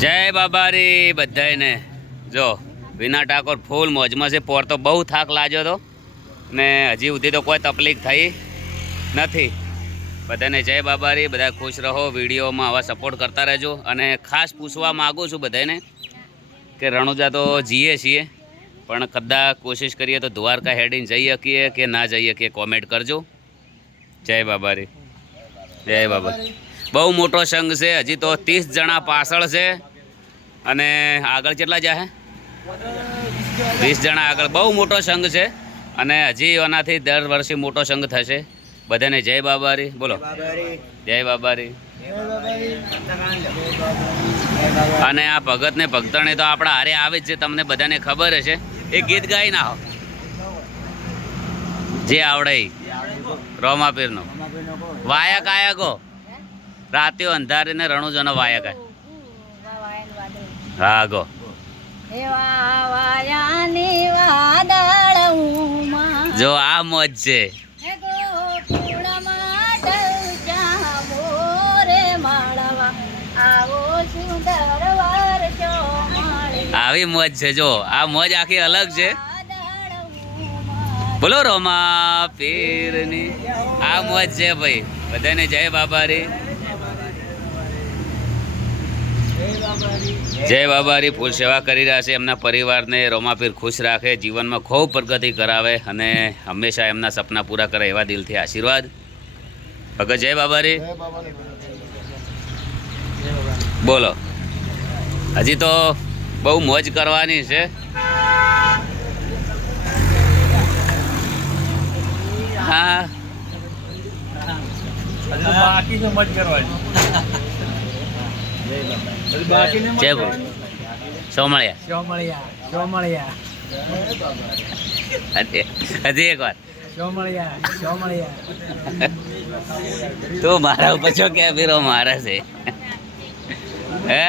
જય બાબારી બધાને જો, વિના ઠાકોર ફૂલ મોજમાં છે. પોર તો બહુ થાક લાગ્યો હતો. ને હજી સુધી તો કોઈ તકલીફ થઈ નથી. બધાને જય બાબારી, બધા ખુશ રહો. વિડીયોમાં આવા સપોર્ટ કરતા રહેજો. અને ખાસ પૂછવા માગું છું બધાને કે રણુજા તો જઈએ છીએ, પણ કદાચ કોશિશ કરીએ તો દ્વારકા હેડીને જઈ શકીએ કે ના જઈ શકીએ કોમેન્ટ કરજો. જય બાબારી. જય બાબા. બહુ મોટો સંઘ છે. હજી તો ત્રીસ જણા પાછળ છે. અને આગળ કેટલા જાહે વીસ જણા આગળ. બહુ મોટો સંઘ છે. અને હજી એનાથી દર વર્ષે મોટો સંઘ થશે. બધાને જય બાબારી. બોલો. જય બાબારી. અને આ ભગત ને ભક્તને તો આપણા હારે આવે જ છે. તમને બધાને ખબર હશે. એ ગીત ગાઈ ના જે આવડે. રોમાપીરનો. વાયક આયા ગો. રાત્યો અંધારીને રણુજનો વાયક આય હા ગો જો આ મોજ છે. આવી મોજ છે જો. આ મોજ આખી અલગ છે. બોલો રોમા પીરની. આ મોજ છે ભાઈ. બધાને જય બાબારી. જય બાબારી ફૂલ સેવા કરી રહ્યા છે. એમના પરિવારને રોમાપીર ખુશ રાખે જીવનમાં ખૂબ પ્રગતિ કરાવે અને હંમેશા એમના સપના પૂરા કરે એવા દિલથી આશીર્વાદ. ભગત જય બાબારી. બોલો. હજી તો બહુ મોજ કરવાની છે. હા. બાકી તો કરવાની. જય બોલ સોમળિયા. સોમળિયા સોમળિયા. હજી હજી એક વાર. તું મારા ઉપર છો કે ફીરો મારે છે? હે?